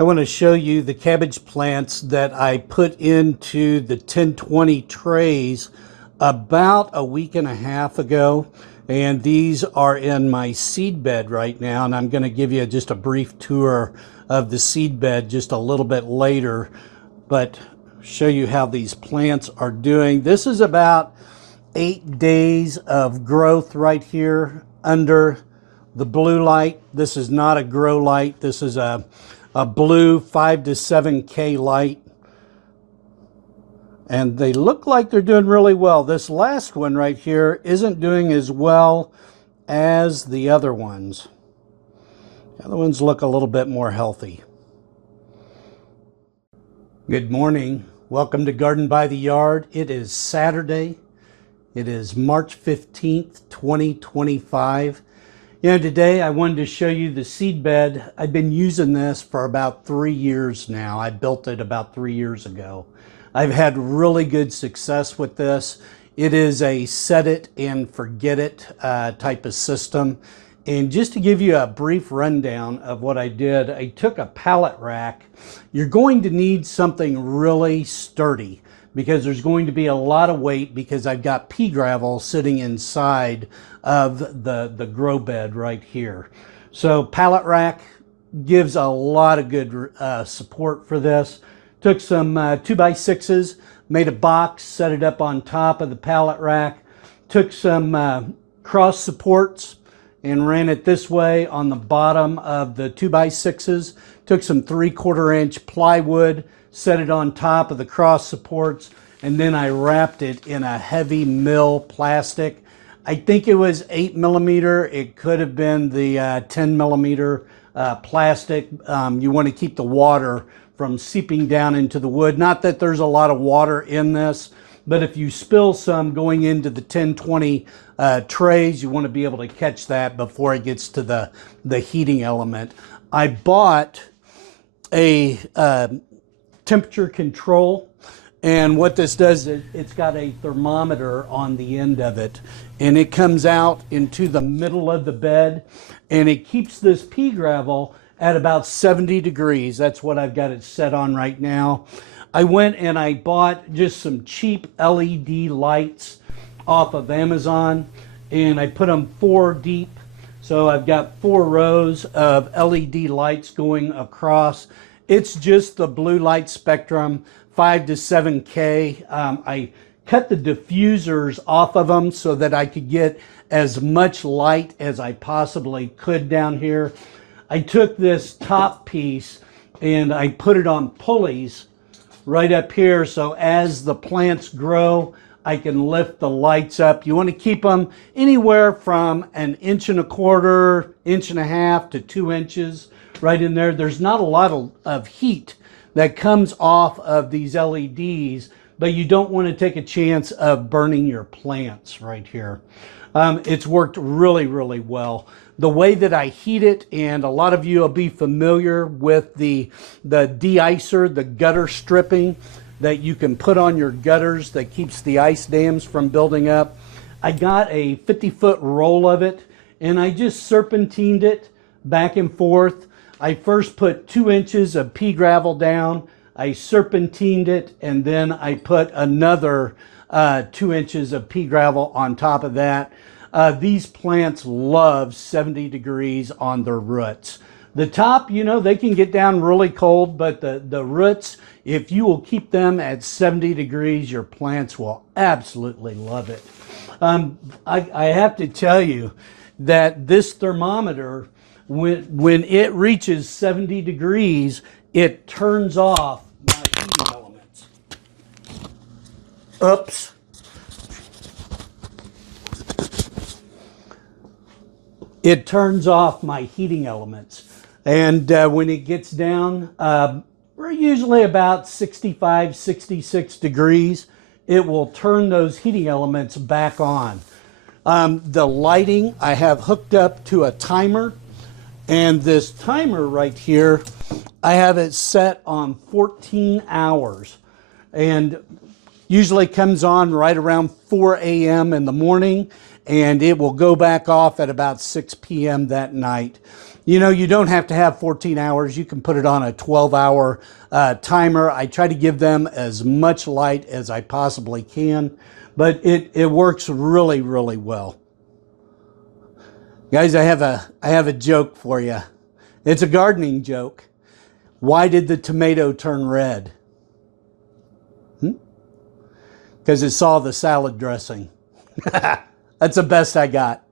I want to show you the cabbage plants that I put into the 1020 trays about a week and a half ago. And these are in my seed bed right now. And I'm going to give you just a brief tour of the seed bed just a little bit later, but show you how these plants are doing. This is about 8 days of growth right here under the blue light. This is not a grow light. This is a blue 5 to 7K light. And they look like they're doing really well. This last one right here isn't doing as well as the other ones. The other ones look a little bit more healthy. Good morning. Welcome to Garden by the Yard. It is Saturday. It is March 15th, 2025. Today I wanted to show you the seed bed. I've been using this for about 3 years now. I built it about 3 years ago. I've had really good success with this. It is a set it and forget it type of system. And just to give you a brief rundown of what I did, I took a pallet rack. You're going to need something really sturdy because there's going to be a lot of weight because I've got pea gravel sitting inside of the grow bed right here. So pallet rack gives a lot of good support for this. Took some 2x6s, made a box, set it up on top of the pallet rack. Took some cross supports and ran it this way on the bottom of the 2x6s. Took some 3/4 inch plywood, set it on top of the cross supports, and then I wrapped it in a heavy mill plastic. I think it was 8mm. It could have been the 10mm plastic. You want to keep the water from seeping down into the wood. Not that there's a lot of water in this, but if you spill some going into the 1020 trays, you want to be able to catch that before it gets to the heating element. I bought a temperature control. And what this does is it's got a thermometer on the end of it, and it comes out into the middle of the bed, and it keeps this pea gravel at about 70 degrees. That's what I've got it set on right now. I went and I bought just some cheap LED lights off of Amazon, and I put them 4 deep. So I've got 4 rows of LED lights going across. It's just the blue light spectrum, 5 to 7K. I cut the diffusers off of them so that I could get as much light as I possibly could down here. I took this top piece and I put it on pulleys right up here, so as the plants grow, I can lift the lights up. You want to keep them anywhere from 1.25 inches, 1.5 inches to 2 inches right in there. There's not a lot of heat that comes off of these LEDs, but you don't want to take a chance of burning your plants right here. It's worked really, really well. The way that I heat it, and a lot of you will be familiar with the de-icer, the gutter stripping that you can put on your gutters that keeps the ice dams from building up. I got a 50-foot roll of it, and I just serpentined it back and forth. I first put 2 inches of pea gravel down, I serpentined it, and then I put another 2 inches of pea gravel on top of that. These plants love 70 degrees on their roots. The top, they can get down really cold, but the roots, if you will keep them at 70 degrees, your plants will absolutely love it. I have to tell you that this thermometer, when it reaches 70 degrees, it turns off my heating elements. Oops. It turns off my heating elements. And when it gets down, we're usually about 65, 66 degrees. It will turn those heating elements back on. The lighting I have hooked up to a timer. And this timer right here, I have it set on 14 hours. And usually comes on right around 4 a.m. in the morning. and it will go back off at about 6 p.m. that night. You know, you don't have to have 14 hours. You can put it on a 12-hour timer. I try to give them as much light as I possibly can, but it works really, really well. Guys, I have a joke for you. It's a gardening joke. Why did the tomato turn red? Because it saw the salad dressing. That's the best I got.